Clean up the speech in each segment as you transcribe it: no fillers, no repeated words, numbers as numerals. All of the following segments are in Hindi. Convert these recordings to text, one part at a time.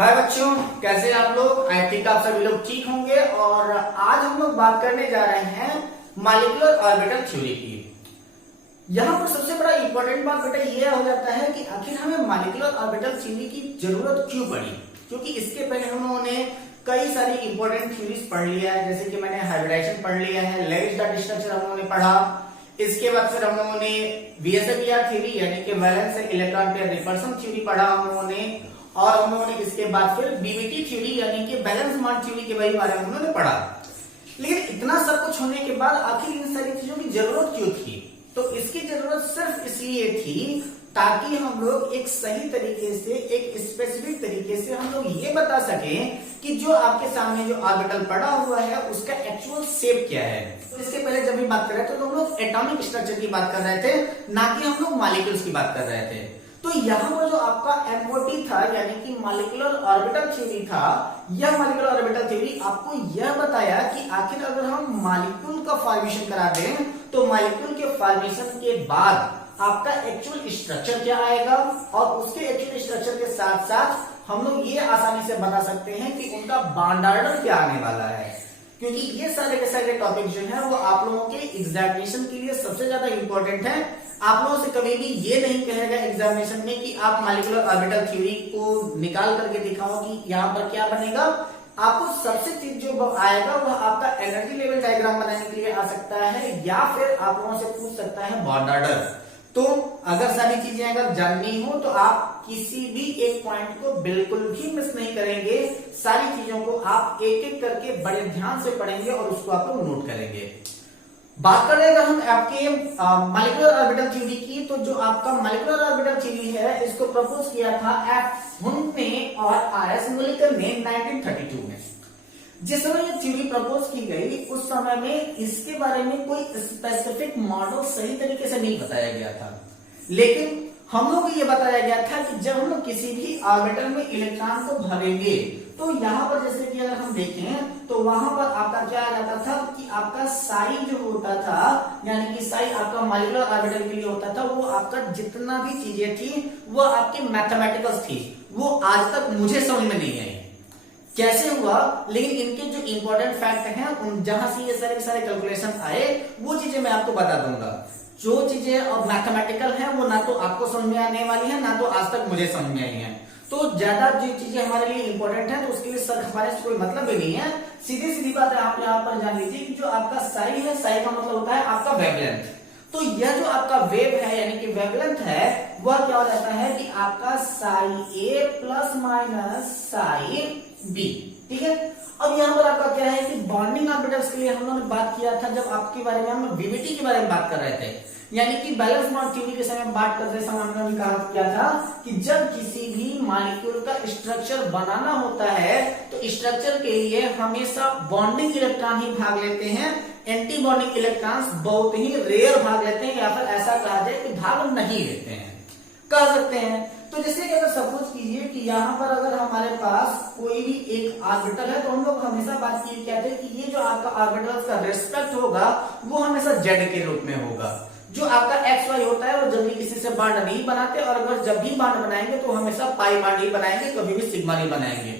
हाय बच्चों, कैसे हैं आप लोग। आई थिंक आप सभी लोग ठीक होंगे। और आज हम लोग बात करने जा रहे हैं मॉलिक्यूलर ऑर्बिटल थ्योरी की। यहाँ पर सबसे बड़ा इंपॉर्टेंट बात बेटा ये हो जाता है कि आखिर हमें मॉलिक्यूलर ऑर्बिटल थ्योरी की जरूरत क्यों पड़ी, क्योंकि इसके पहले हम लोगों ने कई सारी इंपॉर्टेंट थ्योरीज पढ़ लिया है। जैसे कि मैंने हाइब्रिडाइजेशन पढ़ लिया है, लेविस डॉट स्ट्रक्चर हम लोगों ने पढ़ा। इसके बाद फिर हम लोगों ने वीएसएपीआर थ्योरी यानी कि valence electron pair repulsion theory पढ़ा हम लोगों ने। और हम लोगों ने इसके बाद फिर बीबीटी थ्योरी यानी कि बैलेंस बॉन्ड थ्योरी के बारे में हम लोगों ने पढ़ा। लेकिन इतना सब कुछ होने के बाद आखिर इन सारी चीजों की जरूरत क्यों थी? तो इसकी जरूरत सिर्फ इसलिए थी ताकि हम लोग एक सही तरीके से, एक स्पेसिफिक तरीके से हम लोग ये बता सकें कि जो आपके सामने जो ऑर्बिटल पड़ा हुआ है उसका एक्चुअल शेप क्या है। तो इसके पहले जब भी बात कर रहे थे तो हम लोग एटॉमिक स्ट्रक्चर की बात कर रहे थे, ना कि हम लोग मॉलिक्यूल्स की बात कर रहे थे। तो यहाँ पर जो आपका एमओटी था यानी कि मॉलिक्यूलर ऑर्बिटल थ्योरी था, यह मॉलिक्यूलर ऑर्बिटल थ्योरी आपको यह बताया कि आखिर अगर हम मॉलिक्यूल का फॉर्मेशन करा दें तो मॉलिक्यूल के फॉर्मेशन के बाद आपका एक्चुअल स्ट्रक्चर क्या आएगा, और उसके एक्चुअल स्ट्रक्चर के साथ साथ हम लोग ये आसानी से बता सकते हैं कि उनका बॉन्ड ऑर्डर क्या आने वाला है। क्योंकि ये सारे के सारे टॉपिक जो है वो आप लोगों के एग्जामिनेशन के लिए सबसे ज्यादा इंपॉर्टेंट है। आप लोगों से कभी भी ये नहीं कहेगा एग्जामिनेशन में कि आप मॉलिक्यूलर ऑर्बिटल थ्योरी को निकाल करके दिखाओ कि यहाँ पर क्या बनेगा। आपको सबसे चीज जो आएगा वह आपका एनर्जी लेवल डायग्राम बनाने के लिए आ सकता है, या फिर आप लोगों से पूछ सकता है बॉन्ड ऑर्डर। तो अगर सारी चीजें अगर जाननी हो तो आप किसी भी एक पॉइंट को बिल्कुल भी मिस नहीं करेंगे। सारी चीजों को आप एक एक करके बड़े ध्यान से पढ़ेंगे और उसको आप लोग नोट करेंगे। बात करें अगर हम आपके मॉलिक्यूलर ऑर्बिटल थ्योरी की, तो जो आपका मॉलिक्यूलर ऑर्बिटल थ्योरी है इसको प्रपोज किया था एफ हुन ने और आर.एस. मुलिकर ने 1932 में। जिस समय ये थ्योरी प्रपोज की गई उस समय में इसके बारे में कोई स्पेसिफिक मॉडल सही तरीके से नहीं बताया गया था, लेकिन हम लोग को ये बताया गया था कि जब हम लोग किसी भी ऑर्बिटल में इलेक्ट्रॉन को भरेंगे तो यहाँ पर जैसे कि अगर हम देखें तो वहां पर आपका क्या आ जाता था कि आपका साई जो होता था, यानी कि साई आपका मॉलिक्यूलर ऑर्बिटल के लिए होता था, वो आपका जितना भी चीजें थी वो आपकी मैथमेटिकल्स थी, वो आज तक मुझे समझ में नहीं आई कैसे हुआ। लेकिन इनके जो इंपॉर्टेंट फैक्ट हैं जहां से ये सारे सारे कैलकुलेशन आए वो चीजें मैं आपको बता दूंगा। जो चीजें अब मैथमेटिकल हैं वो ना तो आपको समझ में आने वाली है, ना तो आज तक मुझे समझ में आई है। तो ज्यादा जो चीजें हमारे लिए इंपॉर्टेंट है तो उसके लिए सर हमारे से कोई मतलब भी नहीं है। सीधी सीधी बात है, आप यहाँ पर जान लीजिए कि जो आपका साई है, साई का मतलब होता है आपका वेवलेंथ। तो यह जो आपका वेव है यानी कि वेवलेंथ है वह क्या हो जाता है कि आपका Sai A plus minus psi B. ठीक है, अब यहाँ पर आपका क्या है कि बॉन्डिंग ऑर्बिटल्स के लिए हम लोगों ने बात किया था जब आपके बारे में हम बीबीटी के बारे में बात कर रहे थे, यानी कि बैलेंस बॉन्ड थ्योरी के समय बात करते समय हमने कहा क्या था कि जब किसी भी मॉलिक्यूल का स्ट्रक्चर बनाना होता है तो स्ट्रक्चर के लिए हमेशा बॉन्डिंग इलेक्ट्रॉन ही भाग लेते हैं, एंटी बॉन्डिंग इलेक्ट्रॉन्स बहुत ही रेयर भाग लेते हैं, या फिर ऐसा कहा जाए कि भाग नहीं लेते हैं, कह सकते हैं। तो जैसे कि अगर सपोज कीजिए कि यहाँ पर अगर हमारे पास कोई भी एक ऑर्बिटल है तो हम लोग हमेशा बात की कहते हैं कि ये जो आपका ऑर्बिटल का रेस्पेक्ट होगा वो हमेशा जेड के रूप में होगा। जो आपका एक्स वाई होता है वो जल्दी किसी से बॉन्ड नहीं बनाते, और अगर जब भी बॉन्ड बनाएंगे तो हमेशा पाई बॉन्ड ही बनाएंगे, कभी भी सिग्मा नहीं बनाएंगे।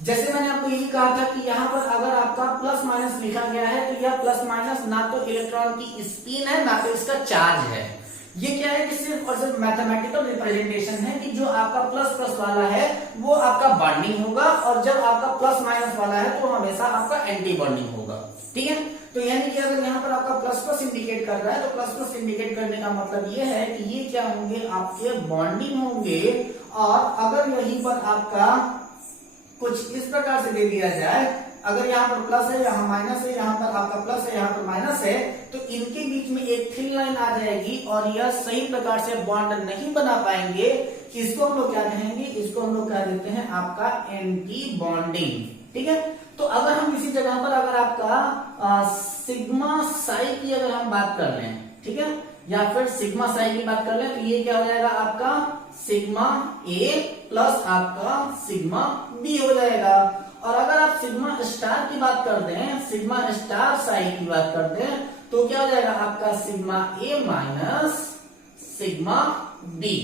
जैसे मैंने आपको यही कहा था कि यहाँ पर अगर आपका प्लस माइनस लिखा गया है तो यह प्लस माइनस ना तो इलेक्ट्रॉन की स्पिन है ना तो इसका चार्ज है। ये क्या है कि सिर्फ और सिर्फ मैथमेटिकल रिप्रेजेंटेशन है कि जो आपका प्लस प्लस वाला है वो आपका बॉन्डिंग होगा, और जब आपका प्लस माइनस वाला है तो हमेशा आपका एंटी बॉन्डिंग होगा। ठीक है, तो यानी कि अगर यहाँ पर आपका प्लस प्लस इंडिकेट कर रहा है तो प्लस प्लस इंडिकेट करने का मतलब ये है कि ये क्या होंगे, आपके बॉन्डिंग होंगे। और अगर यहीं पर आपका कुछ इस प्रकार से दे दिया जाए, अगर यहाँ पर प्लस है, यहाँ माइनस है, यहाँ पर आपका प्लस है, यहाँ पर माइनस है, तो इनके बीच में एक थिन लाइन आ जाएगी और यह सही प्रकार से बॉन्ड नहीं बना पाएंगे। इसको हम लोग क्या कहेंगे, इसको हम लोग कह देते हैं आपका एंटी बॉन्डिंग। ठीक है, तो अगर हम किसी जगह पर अगर आपका सिग्मा साई की अगर हम बात कर लें, ठीक है, या फिर सिग्मा साई की बात कर लें, तो ये क्या हो जाएगा आपका सिग्मा ए प्लस आपका सिग्मा बी हो जाएगा। और अगर आप सिग्मा स्टार की बात कर दें, सिग्मा स्टार साई की बात कर दें, तो क्या हो जाएगा आपका sigma A minus sigma B.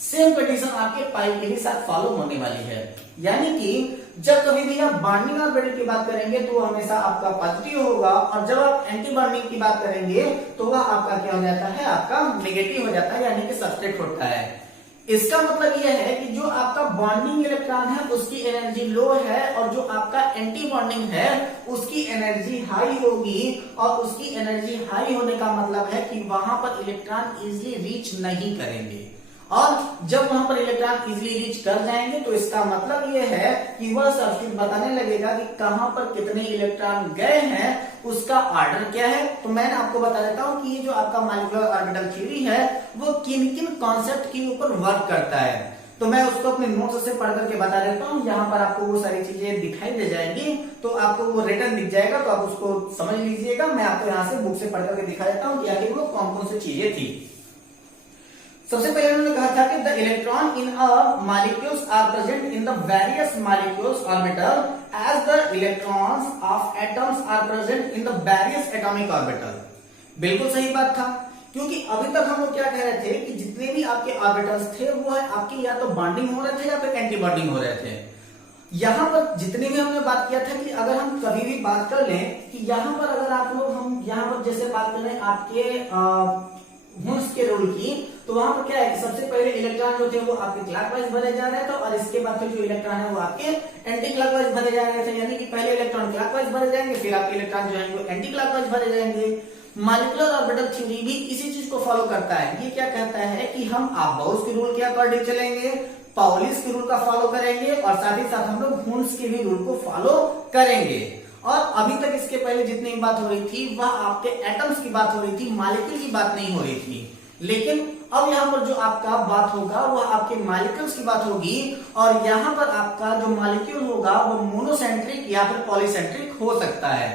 Same condition आपके पाई के भी साथ फॉलो होने वाली है। यानी कि जब कभी भी आप बॉन्डिंग ऑर्बिटल की बात करेंगे तो हमेशा आपका पॉजिटिव होगा, और जब आप एंटी बॉन्डिंग की बात करेंगे तो वह आपका क्या हो जाता है, आपका नेगेटिव हो जाता है, यानी कि सब्सट्रैक्ट होता है। इसका मतलब यह है कि जो आपका बॉन्डिंग इलेक्ट्रॉन है उसकी एनर्जी लो है, और जो आपका एंटी बॉन्डिंग है उसकी एनर्जी हाई होगी, और उसकी एनर्जी हाई होने का मतलब है कि वहां पर इलेक्ट्रॉन इजीली रीच नहीं करेंगे, और जब वहां पर इलेक्ट्रॉन इजीली रीच कर जाएंगे तो इसका मतलब यह है कि वह सब्स्टिट्यूट बताने लगेगा कि कहां पर कितने इलेक्ट्रॉन गए हैं, उसका ऑर्डर क्या है। तो मैं आपको बता देता हूं कि ये जो आपका मॉलिक्यूलर ऑर्बिटल थ्योरी है वो किन किन कॉन्सेप्ट के ऊपर वर्क करता है, तो मैं उसको अपने नोट्स से पढ़ करके बता देता हूँ। यहाँ पर आपको वो सारी चीजें दिखाई दे जाएंगी, तो आपको वो रिटर्न दिख जाएगा, तो आप उसको समझ लीजिएगा। मैं आपको यहाँ से बुक से पढ़ करके दिखा देता हूँ कि आखिर वो कौन कौन सी चीजें थी। सबसे पहले उन्होंने कहा था कि the electron in a molecules are present in the various molecules orbital as the electrons of atoms are present in the various atomic orbital. बिल्कुल सही बात था, क्योंकि अभी तक हम लोग क्या कह रहे थे कि जितने भी आपके ऑर्बिटल्स थे वो आपके या तो बॉन्डिंग हो रहे थे या फिर एंटी बॉन्डिंग हो रहे थे। यहां पर जितने भी हमने बात किया था कि अगर हम कभी भी बात कर लें कि यहां पर अगर आप लोग हम यहां पर जैसे बात कर रहे हैं आपके हुन्स के रूल की, तो वहां पर क्या है कि सबसे पहले इलेक्ट्रॉन जो थे वो आपके क्लॉकवाइज भरे जा रहे थे, और इसके बाद फिर जो इलेक्ट्रॉन है वो आपके एंटी क्लॉकवाइज भरे जा रहे थे, यानी कि पहले इलेक्ट्रॉन क्लॉकवाइज भरे जाएंगे, फिर आपके इलेक्ट्रॉन जो है वो एंटी क्लॉकवाइज भरे जाएंगे। मॉलिक्यूलर ऑर्बिटल थ्योरी भी इसी चीज को फॉलो करता है। ये क्या कहता है कि हम अबाउस के रूल के अकॉर्डिंग चलेंगे, पाउलिस के रूल का फॉलो करेंगे, और साथ ही साथ हम लोग हुन्स के भी रूल को फॉलो करेंगे। और अभी तक इसके पहले जितनी बात हो रही थी वह आपके एटम्स की बात हो रही थी, मॉलिक्यूल की बात नहीं हो रही थी। लेकिन अब यहाँ पर जो आपका बात होगा वह आपके मॉलिक्यूल्स की बात होगी, और यहाँ पर आपका जो मॉलिक्यूल होगा वो मोनोसेंट्रिक या फिर पॉलीसेंट्रिक हो सकता है।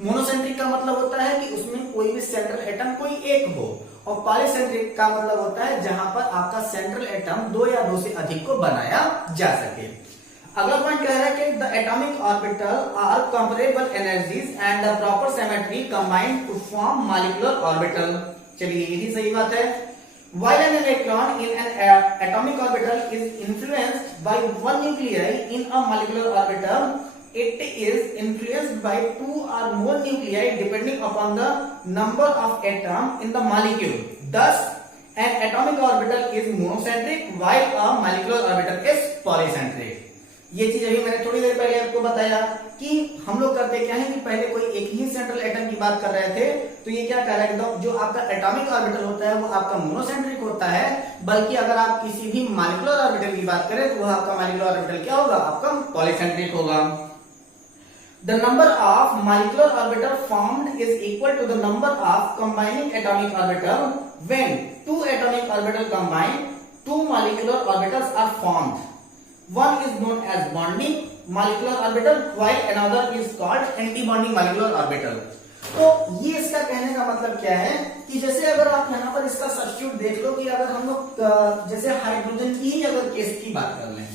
मोनोसेंट्रिक का मतलब होता है कि उसमें कोई भी सेंट्रल एटम कोई एक हो, और पॉलीसेंट्रिक का मतलब होता है जहां पर आपका सेंट्रल एटम दो या दो से अधिक को बनाया जा सके। अगला पॉइंट कह रहा है कि the atomic orbital are comparable energies and the proper symmetry combined to form molecular orbital. चलिए यही सही बात है। While an electron in an atomic orbital is influenced by one nuclei in a molecular orbital, it is influenced by two or more nuclei depending upon the number of atoms in the molecule. Thus, an atomic orbital is monocentric while a molecular orbital is polycentric. ये चीज अभी मैंने थोड़ी देर पहले आपको बताया कि हम लोग करते क्या है कि पहले कोई एक ही सेंट्रल एटम की बात कर रहे थे, तो ये क्या कह रहा है जो आपका एटॉमिक ऑर्बिटल होता है वो आपका मोनोसेंट्रिक होता है, बल्कि अगर आप किसी भी मॉलिक्यूलर ऑर्बिटल की बात करें तो वह आपका मॉलिक्यूलर ऑर्बिटल क्या होगा, आपका पॉलीसेंट्रिक होगा। The number of molecular orbital formed is equal to the number of combining atomic orbital. When two atomic orbital combine, two molecular orbitals are formed. One is known as bonding molecular orbital while another is called anti-bonding molecular orbital. तो ये इसका कहने का मतलब क्या है कि जैसे अगर आप यहाँ पर इसका सब्स्टिट्यूट देख लो कि अगर हम लोग जैसे हाइड्रोजन की ही अगर केस की बात कर लें,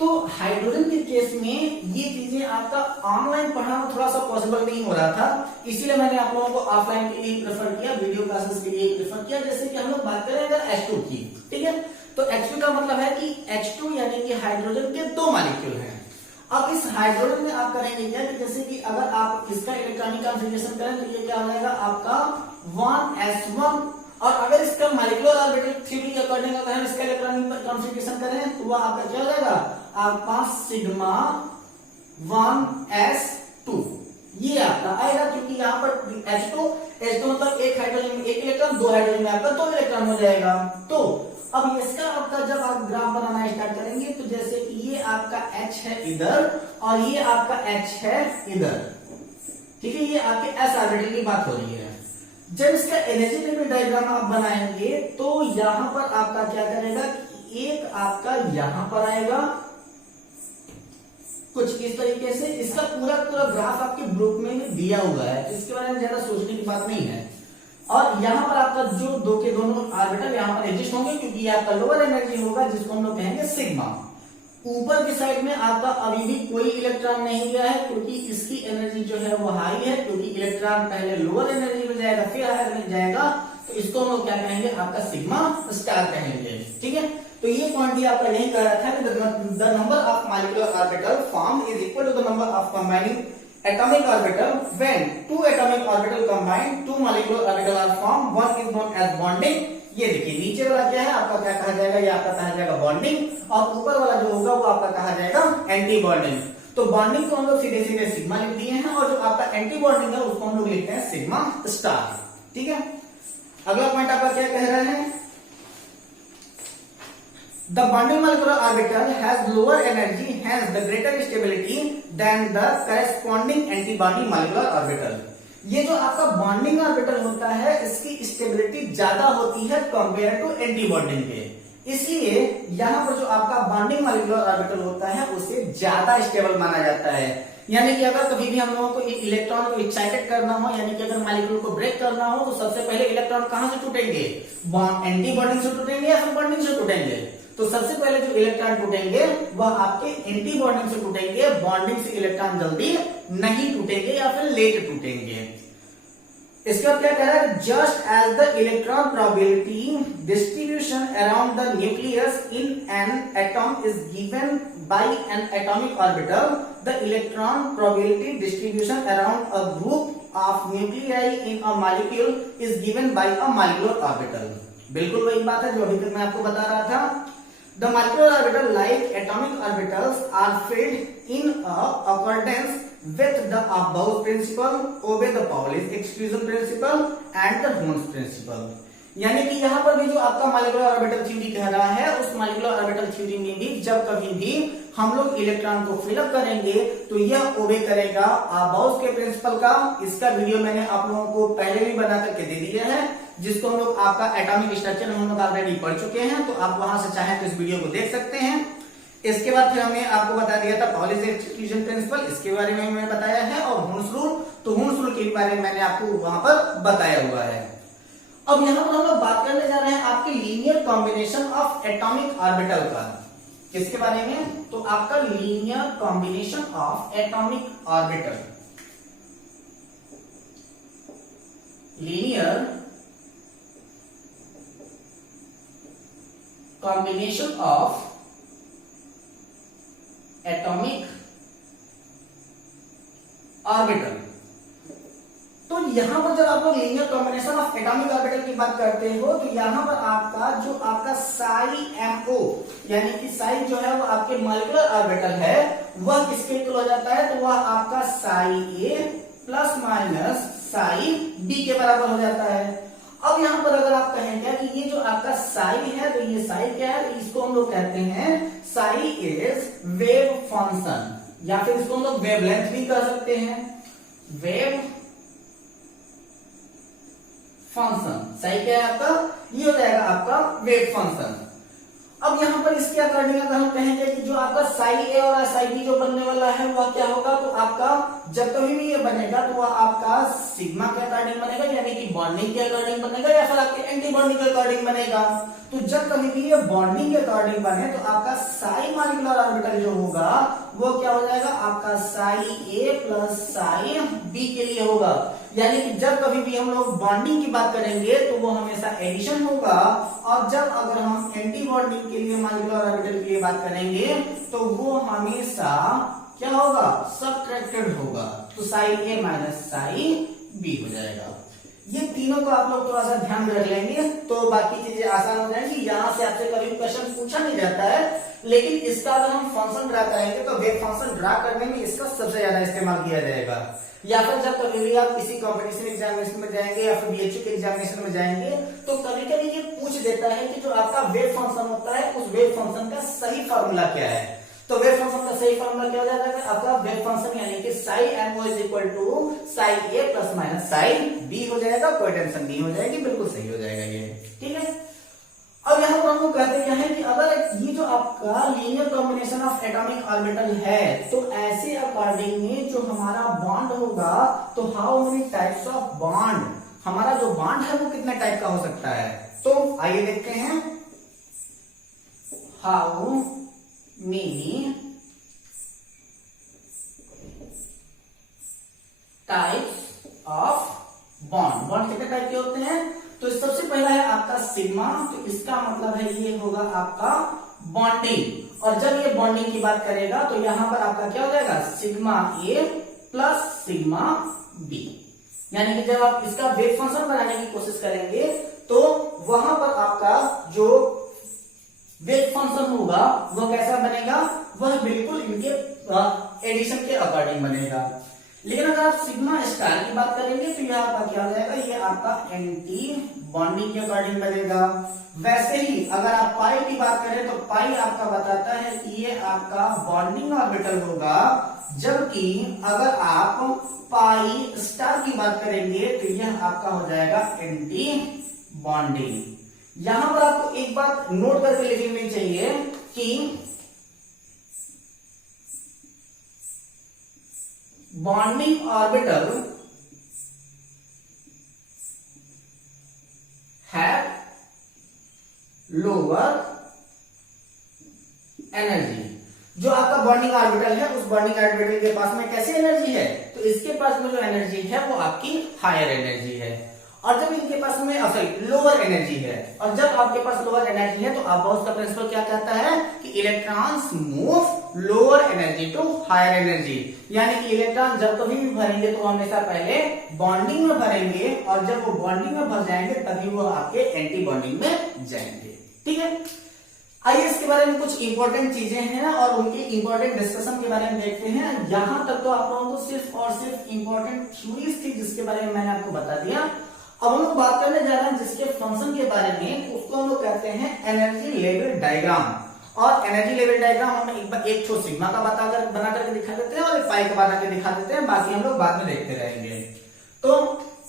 तो हाइड्रोजन के केस में ये चीजें आपका ऑनलाइन पढ़ाना थोड़ा सा पॉसिबल नहीं हो रहा था, इसीलिए मैंने आप लोगों को ऑफलाइन के लिए प्रेफर किया, वीडियो क्लासेस के लिए प्रेफर किया। जैसे कि हम लोग बात करें अगर H2 की, ठीक है, तो H2 का मतलब है कि H2 यानी कि हाइड्रोजन के दो मॉलिक्यूल हैं। अब इस हाइड्रोजन में आप करेंगे क्या कि जैसे कि अगर आप इसका इलेक्ट्रॉनिक कॉन्फ़िगरेशन करें तो ये क्या हो जाएगा आपका 1s1, और अगर इसका मॉलिक्यूलर ऑर्बिटल थ्योरी के अकॉर्डिंग अगर हम इसका इलेक्ट्रॉनिक कॉन्फ़िगरेशन करें तो वह आपका क्या हो जाएगा, आपका सिग्मा 1s2 ये आपका आएगा, क्योंकि यहाँ पर H2 मतलब एक हाइड्रोजन में एक इलेक्ट्रॉन, दो हाइड्रोजन में आपका दो इलेक्ट्रॉन हो जाएगा। तो अब इसका आपका जब आप ग्राफ बनाना स्टार्ट करेंगे तो जैसे कि ये आपका H है इधर और ये आपका H है इधर, ठीक है, ये आपके s ऑर्बिटल की बात हो रही है। जब इसका एनर्जी लेवल डायग्राम आप बनाएंगे तो यहां पर आपका क्या करेगा, एक आपका यहां पर आएगा कुछ इस तरीके से, इसका पूरा पूरा ग्राफ आपके ग्रुप में दिया हुआ है, तो इसके बारे में ज्यादा सोचने की बात नहीं है। और यहाँ पर आपका जो दो के दोनों ऑर्बिटल यहाँ पर एग्जिस्ट होंगे, क्योंकि ये आपका लोअर एनर्जी होगा जिसको हम लोग कहेंगे सिग्मा। ऊपर की साइड में आपका अभी भी कोई इलेक्ट्रॉन नहीं गया है, क्योंकि इसकी एनर्जी जो है वो हाई है, क्योंकि इलेक्ट्रॉन पहले लोअर एनर्जी में जाएगा फिर हायर में जाएगा, तो इसको हम लोग क्या कहेंगे, आपका सिग्मा स्टार कहेंगे, ठीक है। तो ये पॉइंट भी आपका यही कह रहा था कि the number of molecular orbital form is equal to the number of combining atomic orbital when two atomic orbital combine, two molecular orbital are formed, one is known as bonding। ये देखिए नीचे वाला क्या है आपका, क्या कहा जाएगा, ये आपका कहा जाएगा बॉन्डिंग, और ऊपर वाला जो होगा वो आपका कहा जाएगा एंटी बॉन्डिंग। तो बॉन्डिंग को हम लोग सीधे सीधे सिग्मा लिख दिए हैं, और जो आपका एंटी बॉन्डिंग है उसको हम लोग लिखते हैं सिग्मा स्टार। ठीक है, अगला पॉइंट आपका क्या कह रहा है, the bonding molecular orbital has lower energy, hence the greater stability than the corresponding anti-bonding molecular orbital। ये जो आपका बॉन्डिंग ऑर्बिटल होता है इसकी स्टेबिलिटी ज्यादा होती है कंपेयर टू एंटी बॉन्डिंग के, इसलिए यहाँ पर जो आपका बॉन्डिंग मॉलिक्यूलर ऑर्बिटल होता है उसे ज्यादा स्टेबल माना जाता है। यानी कि अगर कभी भी हम लोगों को इलेक्ट्रॉन को एक्साइटेड करना हो, यानी कि अगर मॉलिक्यूल को ब्रेक करना हो, तो सबसे पहले इलेक्ट्रॉन कहां से टूटेंगे, एंटी बॉन्डिंग से टूटेंगे या फिर बॉन्डिंग से टूटेंगे। तो सबसे पहले जो इलेक्ट्रॉन टूटेंगे वह आपके एंटी बॉन्डिंग से टूटेंगे, बॉन्डिंग से इलेक्ट्रॉन जल्दी नहीं टूटेंगे या फिर लेट टूटेंगे। इसके बाद क्या कह रहा है, just as the electron probability distribution around the nucleus in an atom is given by an atomic orbital, the electron probability distribution around a group of nuclei in a molecule is given by a molecular orbital. बिल्कुल वही बात है जो अभी तक मैं आपको बता रहा था। The molecular orbital, like atomic orbitals, are filled in accordance with the above principle, obey the Pauli's exclusion principle and the Hund's principle। यानी कि यहाँ पर भी जो आपका मॉलिक्यूलर ऑर्बिटल थ्योरी कह रहा है, उस मॉलिक्यूलर ऑर्बिटल थ्योरी में भी जब कभी भी हम लोग इलेक्ट्रॉन को फिलअप करेंगे तो यह ओबे करेगा अबाउस के प्रिंसिपल का। इसका वीडियो मैंने आप लोगों को पहले भी बना करके दे दिया है, जिसको हम लोग आपका एटॉमिक स्ट्रक्चर हम लोग ऑलरेडी पढ़ चुके हैं, तो आप वहां से चाहें तो इस वीडियो को देख सकते हैं। इसके बाद फिर हमने आपको बता दिया था पॉलिस एक्सक्लूजन प्रिंसिपल, इसके बारे में मैंने बताया है, और हुन्स रूल, तो हुन्स रूल के बारे में मैंने आपको वहां पर बताया हुआ है। अब यहाँ पर हम लोग बात करने जा रहे हैं आपके linear combination of atomic orbital का। किसके बारे में, तो आपका linear combination of atomic orbital, linear combination of atomic orbital. तो यहां पर जब आप लोग linear combination of atomic orbital की बात करते हो, तो यहां पर आपका जो आपका साई एमओ, यानी कि साई जो है वो आपके मॉलिक्यूलर ऑर्बिटल है, वह किसके इक्वल हो जाता है, तो वह आपका Sai A plus minus psi B के बराबर हो जाता है। अब यहां पर अगर आप कहेंगे कि ये जो आपका साई है, तो ये साई क्या है, तो इसको हम लोग कहते हैं साई इज वेव फंक्शन, या फिर इसको हम लोग वेवलेंथ भी कह सकते हैं, वेव फंक्शन। साई क्या है आपका, ये हो जाएगा आपका वेव फंक्शन। अब यहां पर इसके अकॉर्डिंग अगर हम कहेंगे कि जो आपका साई ए और साई बी जो बनने वाला है वह क्या होगा, तो आपका जब कभी भी ये बनेगा तो वह आपका सिग्मा के अकॉर्डिंग बनेगा, यानी कि बॉन्डिंग के अकॉर्डिंग बनेगा, या फिर आपके एंटी बॉन्डिंग के अकॉर्डिंग बनेगा। तो जब कभी भी ये बॉन्डिंग के अकॉर्डिंग बने तो आपका साई मॉलिक्यूलर ऑर्बिटल जो होगा वो क्या हो जाएगा, आपका Sai A plus psi B के लिए होगा। यानी कि जब कभी भी हम लोग बॉन्डिंग की बात करेंगे तो वो हमेशा एडिशन होगा, और जब अगर हम एंटी बॉन्डिंग के लिए मॉलिक्यूलर ऑर्बिटल के लिए बात करेंगे तो वो हमेशा क्या होगा, सबट्रैक्टेड होगा। तो साई ए माइनस साई बी हो जाएगा। ये तीनों को आप लोग थोड़ा सा ध्यान में रख लेंगे तो बाकी चीजें आसान हो जाएंगी। यहां से आपसे कभी क्वेश्चन पूछा नहीं जाता है, लेकिन इसका अगर हम फंक्शन ड्रा करेंगे तो वेव फंक्शन ड्रा करने में इसका सबसे ज्यादा इस्तेमाल किया जाएगा। या फिर जब कभी भी आप किसी कॉम्पिटिशन एग्जामिनेशन में जाएंगे या फिर बीएचयू के एग्जामिनेशन में जाएंगे तो कभी कभी ये पूछ देता है कि जो आपका वेव फंक्शन होता है उस वेव फंक्शन का सही फॉर्मूला क्या है। तो वेव फंक्शन का सही फॉर्मूला क्या हो जाएगा, आपका वेव फंक्शन यानी कि psi MO is equal to psi A plus minus psi B हो जाएगा। कोई टेंशन नहीं हो जाएगी, बिल्कुल सही हो जाएगा ये, ठीक है। अब यहाँ पर हम लोग कहते क्या है कि अगर ये जो आपका linear combination of atomic orbital है तो ऐसे अकॉर्डिंग में जो हमारा बॉन्ड होगा, तो how many types of bond, हमारा जो बॉन्ड है वो कितने टाइप का हो सकता है। तो आइए देखते हैं, how many types of bond, bond कितने टाइप के होते हैं, तो सबसे पहला है आपका सिग्मा, तो इसका मतलब है ये होगा आपका बॉन्डिंग। और जब ये बॉन्डिंग की बात करेगा तो यहां पर आपका क्या हो जाएगा, सिग्मा ए प्लस सिग्मा बी। यानी कि जब आप इसका वेव फंक्शन बनाने की कोशिश करेंगे तो वहां पर आपका जो वेव फंक्शन होगा वह कैसा बनेगा, वह बिल्कुल इनके एडिशन के अकॉर्डिंग बनेगा। लेकिन अगर आप सिग्मा स्टार की बात करेंगे तो यह आपका क्या हो जाएगा, ये आपका एंटी बॉन्डिंग के अकॉर्डिंग बनेगा। वैसे ही अगर आप पाई की बात करें तो पाई आपका बताता है कि ये आपका बॉन्डिंग ऑर्बिटल होगा, जबकि अगर आप पाई स्टार की बात करेंगे तो यह आपका हो जाएगा एंटी बॉन्डिंग। यहां पर आपको एक बात नोट करके लिख लेनी चाहिए कि bonding orbital have lower energy. जो आपका बॉन्डिंग ऑर्बिटल है उस बॉन्डिंग ऑर्बिटल के पास में कैसी एनर्जी है, तो इसके पास में जो एनर्जी है वो आपकी हायर एनर्जी है। और जब इनके पास में लोअर एनर्जी है, और जब आपके पास लोअर एनर्जी है तो अबॉर्स का प्रिंसिपल क्या कहता है कि electrons move lower energy to higher energy. यानी कि इलेक्ट्रॉन जब कभी भी भरेंगे तो हमेशा पहले बॉन्डिंग में भरेंगे, और जब वो बॉन्डिंग में भर जाएंगे तभी वो आपके एंटी बॉन्डिंग में जाएंगे। ठीक है, आइए इसके बारे में कुछ इंपॉर्टेंट चीजें हैं और उनके इंपॉर्टेंट डिस्कशन के बारे में देखते हैं। यहां तक तो आप लोगों को सिर्फ और सिर्फ इंपॉर्टेंट थ्योरीज थी जिसके बारे में मैंने आपको बता दिया। अब हम लोग बात करने जा रहे हैं जिसके फंक्शन के बारे में, उसको हम लोग कहते हैं एनर्जी लेवल डायग्राम। और एनर्जी लेवल डायग्राम हम एक ठो सिग्मा का बना करके दिखा देते हैं और एक पाई का बना के दिखा देते हैं, बाकी हम लोग बाद में देखते रहेंगे। तो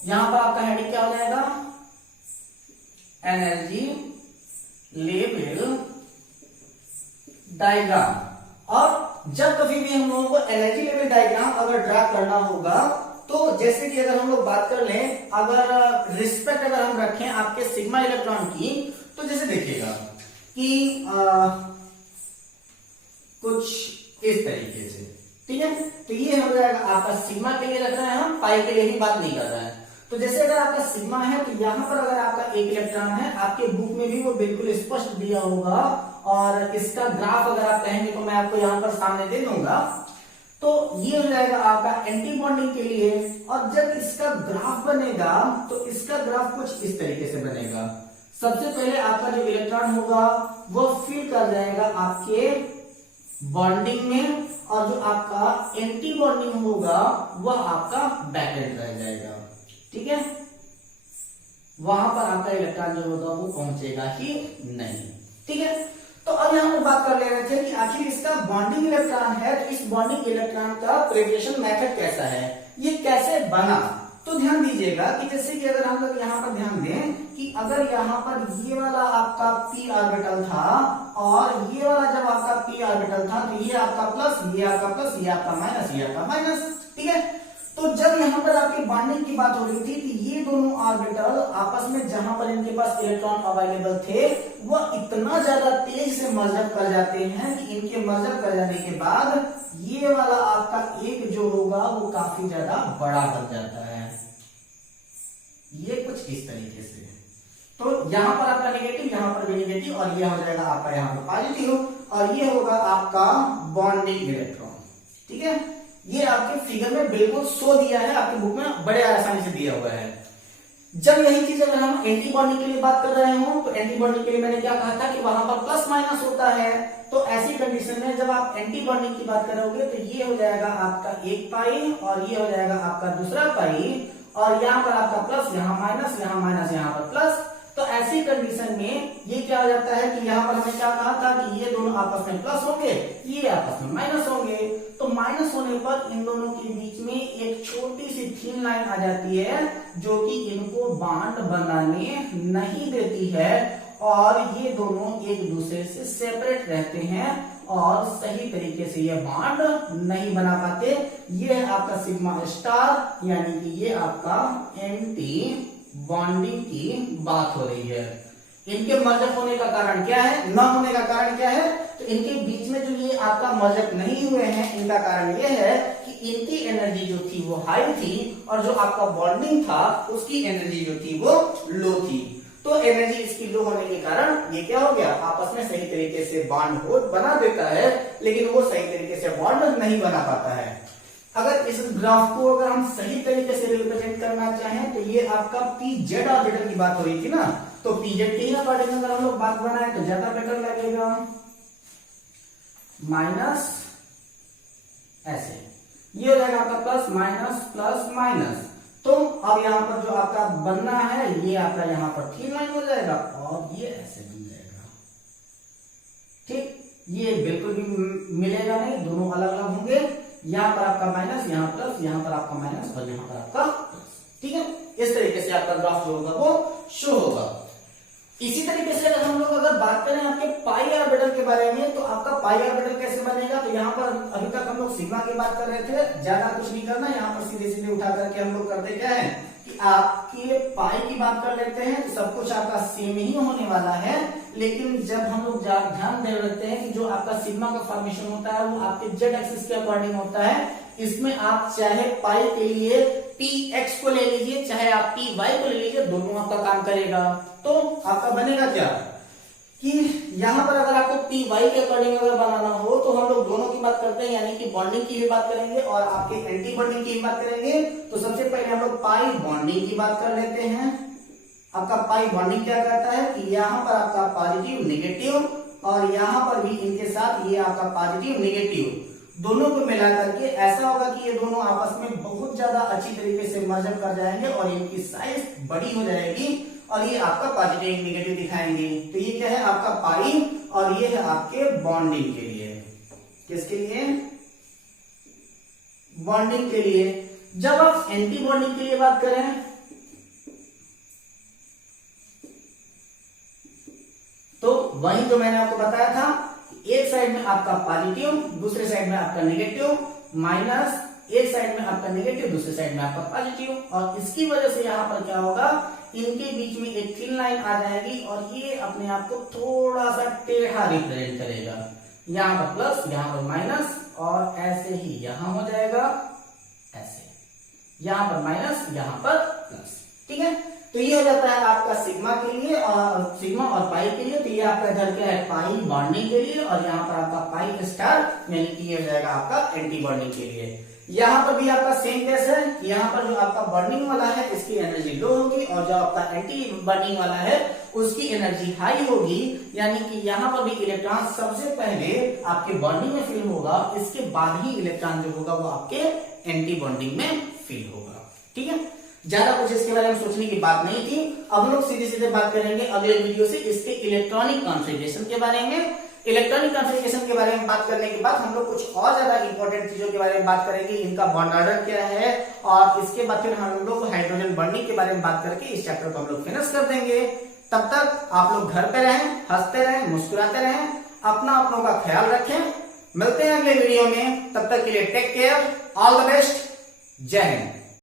यहां पर आपका हेडिंग क्या हो जाएगा, एनर्जी लेवल डायग्राम। और जब कभी भी हम लोगों को एनर्जी लेवल डायग्राम अगर ड्रा करना होगा तो जैसे कि अगर हम लोग बात कर लें, अगर रिस्पेक्ट अगर हम रखें आपके सिग्मा इलेक्ट्रॉन की, तो जैसे देखिएगा कि कुछ इस तरीके से, ठीक है। तो ये हो जाएगा आपका सिग्मा के लिए रख रहे हैं हम, पाई के लिए ही बात नहीं कर रहे हैं। तो जैसे अगर आपका सिग्मा है तो यहां पर अगर आपका एक इलेक्ट्रॉन है, आपके बुक में भी वो बिल्कुल स्पष्ट दिया होगा, और इसका ग्राफ अगर आप कहेंगे तो मैं आपको यहां पर सामने दे दूंगा। तो ये हो जाएगा आपका एंटी बॉन्डिंग के लिए, और जब इसका ग्राफ बनेगा तो इसका ग्राफ कुछ इस तरीके से बनेगा। सबसे पहले आपका जो इलेक्ट्रॉन होगा वो फिल कर जाएगा आपके बॉन्डिंग में, और जो आपका एंटी बॉन्डिंग होगा वह आपका बैकएंड रह जाएगा। ठीक है, वहां पर आपका इलेक्ट्रॉन जो होगा वो पहुंचेगा ही नहीं। ठीक है, तो अब यहां पर बात कर ले रहे थे कि आखिर इसका बॉन्डिंग इलेक्ट्रॉन है, तो इस बॉन्डिंग इलेक्ट्रॉन का प्रेपरेशन मेथड कैसा है, ये कैसे बना। तो ध्यान दीजिएगा कि जैसे कि अगर हम लोग यहाँ पर ध्यान दें कि अगर यहाँ पर ये वाला आपका p ऑर्बिटल था, और ये वाला जब आपका p ऑर्बिटल था तो ये आपका प्लस, ये आपका प्लस, ये आपका माइनस, ये आपका माइनस। ठीक है, तो जब यहाँ पर आपकी बॉन्डिंग की बात हो रही थी कि ये दोनों ऑर्बिटल आपस में जहां पर इनके पास इलेक्ट्रॉन अवेलेबल थे वह इतना ज्यादा तेज से मर्जअप कर जाते हैं कि इनके मर्जअप कर जाने के बाद ये वाला आपका एक जो होगा वो काफी ज्यादा बड़ा बन जाता है, ये कुछ इस तरीके से। तो यहाँ पर आपका नेगेटिव, यहाँ पर भी नेगेटिव, और ये हो जाएगा आपका यहाँ पर पॉजिटिव, और ये होगा आपका बॉन्डिंग इलेक्ट्रॉन। ठीक है, ये आपके फिगर में बिल्कुल शो दिया है, आपकी बुक में बड़े आसानी से दिया हुआ है। जब यही चीज अगर हम एंटी बॉन्डिंग के लिए बात कर रहे हो तो एंटी बॉन्डिंग के लिए मैंने क्या कहा था कि वहां पर प्लस माइनस होता है। तो ऐसी कंडीशन में जब आप एंटी बॉन्डिंग की बात करोगे तो ये हो जाएगा आपका एक पाई, और ये हो जाएगा आपका दूसरा पाई, और यहाँ पर आपका प्लस, यहाँ माइनस, यहाँ माइनस, यहाँ पर प्लस। तो ऐसी कंडीशन में ये क्या हो जाता है कि यहाँ पर हमने क्या कहा था कि ये दोनों आपस में प्लस होंगे, ये आपस में माइनस होंगे। तो माइनस होने पर इन दोनों के बीच में एक छोटी सी थीन लाइन आ जाती है जो कि इनको बॉन्ड बनाने नहीं देती है, और ये दोनों एक दूसरे से सेपरेट रहते हैं और सही तरीके से ये बॉन्ड नहीं बना पाते। ये है आपका सिग्मा स्टार, यानी कि ये आपका एंटी बॉन्डिंग की बात हो रही है। इनके मर्जअप होने का कारण क्या है, न होने का कारण क्या है, तो इनके बीच में जो ये आपका मर्जअप नहीं हुए हैं, इनका कारण ये है कि इनकी एनर्जी जो थी वो हाई थी और जो आपका बॉन्डिंग था उसकी एनर्जी जो थी वो लो थी। तो एनर्जी इसकी लो होने के कारण ये क्या हो गया, आपस में सही तरीके से बॉन्ड हो बना देता है, लेकिन वो सही तरीके से बॉन्ड नहीं बना पाता है। अगर इस ग्राफ को अगर हम सही तरीके से रिप्रेजेंट करना चाहें तो ये आपका पीजेड ऑर्बिटल की बात हो रही थी ना, तो पीजेड के ही अकॉर्डिंग अगर हम लोग बात बनाए तो ज्यादा बेटर लगेगा, माइनस ऐसे ये हो जाएगा आपका प्लस माइनस। तो अब यहाँ पर जो आपका बनना है ये आपका यहाँ पर थीन लाइन हो जाएगा और ये ऐसे बन जाएगा। ठीक, ये बिल्कुल भी मिलेगा नहीं, दोनों अलग अलग होंगे। यहाँ पर आपका माइनस, यहाँ प्लस, यहाँ पर आपका माइनस और यहाँ पर आपका प्लस। ठीक है, इस तरीके से आपका ग्राफ जो होगा वो शो होगा। इसी तरीके से अगर हम लोग बात करें आपके पाई ऑर्बिटल के बारे में, तो आपका पाई ऑर्बिटल कैसे बनेगा, तो यहाँ पर अभी तक हम लोग सिग्मा की बात कर रहे थे, ज्यादा कुछ नहीं करना, यहाँ पर सीधे सीधे उठा करके हम लोग करते क्या है कि आपके पाई की बात कर लेते हैं तो सब कुछ आपका सेम ही होने वाला है। लेकिन जब हम लोग ध्यान दे लेते हैं कि जो आपका सिग्मा का फॉर्मेशन होता है वो आपके जेड एक्सिस के अकॉर्डिंग होता है। इसमें आप चाहे पाई के लिए पी एक्स को ले लीजिए, चाहे आप पी वाई को ले लीजिए, दोनों आपका काम करेगा। तो आपका बनेगा क्या कि यहाँ पर अगर आपको पी वाई के अकॉर्डिंग अगर बनाना हो तो हम लोग दोनों की बात करते हैं, यानी कि बॉन्डिंग की भी बात करेंगे और आपके एंटी बॉन्डिंग की भी बात करेंगे। तो सबसे पहले हम लोग पाई बॉन्डिंग की बात कर लेते हैं। आपका पाई बॉन्डिंग क्या करता है कि यहाँ पर आपका पॉजिटिव नेगेटिव और यहाँ पर भी इनके साथ ये आपका पॉजिटिव नेगेटिव दोनों को मिला करके ऐसा होगा कि ये दोनों आपस में बहुत ज्यादा अच्छी तरीके से मर्जर कर जाएंगे और इनकी साइज बड़ी हो जाएगी और ये आपका पॉजिटिव नेगेटिव दिखाएंगे। तो ये क्या है आपका पाई और ये है आपके बॉन्डिंग के लिए। किसके लिए, बॉन्डिंग के लिए। जब आप एंटी बॉन्डिंग के लिए बात करें तो वही तो मैंने आपको बताया था, एक साइड में आपका पॉजिटिव, दूसरे साइड में आपका नेगेटिव, माइनस, एक साइड में आपका नेगेटिव, दूसरे साइड में आपका पॉजिटिव। और इसकी वजह से यहाँ पर क्या होगा, इनके बीच में एक थिन लाइन आ जाएगी और ये अपने आप को थोड़ा सा टेढ़ा रिप्रेजेंट करेगा। यहाँ पर प्लस, यहाँ पर माइनस और ऐसे ही यहाँ हो जाएगा ऐसे, यहाँ पर माइनस, यहाँ पर प्लस। ठीक है, तो ये हो जाता है आपका सिग्मा के लिए और सिग्मा और पाई के लिए। तो ये आपका इधर क्या है पाई बॉन्डिंग के लिए और यहाँ पर आपका पाई स्टार यानी कि ये हो जाएगा आपका एंटी बॉन्डिंग के लिए। यहाँ पर भी आपका सेम केस है, यहाँ पर जो आपका बॉन्डिंग वाला है इसकी एनर्जी लो होगी और जो आपका एंटी बॉन्डिंग वाला है उसकी एनर्जी हाई होगी। यानी कि यहाँ पर भी इलेक्ट्रॉन सबसे पहले आपके बॉन्डिंग में फिल होगा, इसके बाद ही इलेक्ट्रॉन जो होगा वो आपके एंटी बॉन्डिंग में फिल होगा। ठीक है, ज्यादा कुछ इसके बारे में सोचने की बात नहीं थी। अब हम लोग सीधे सीधे बात करेंगे अगले वीडियो से इसके इलेक्ट्रॉनिक कॉन्फ़िगरेशन के बारे में। इलेक्ट्रॉनिक कॉन्फ़िगरेशन के बारे में बात करने के बाद हम लोग कुछ और ज्यादा इंपॉर्टेंट चीजों के बारे में बात करेंगे, इनका बॉन्ड ऑर्डर क्या है और इसके बाद फिर हम लोग हाइड्रोजन बॉन्डिंग के बारे में बात करके इस चैप्टर को हम लोग फिनिश कर देंगे। तब तक आप लोग घर पे रहें, हंसते रहें, मुस्कुराते रहें, अपनों का ख्याल रखें। मिलते हैं अगले वीडियो में, तब तक के लिए take care, all the best, जय हिंद।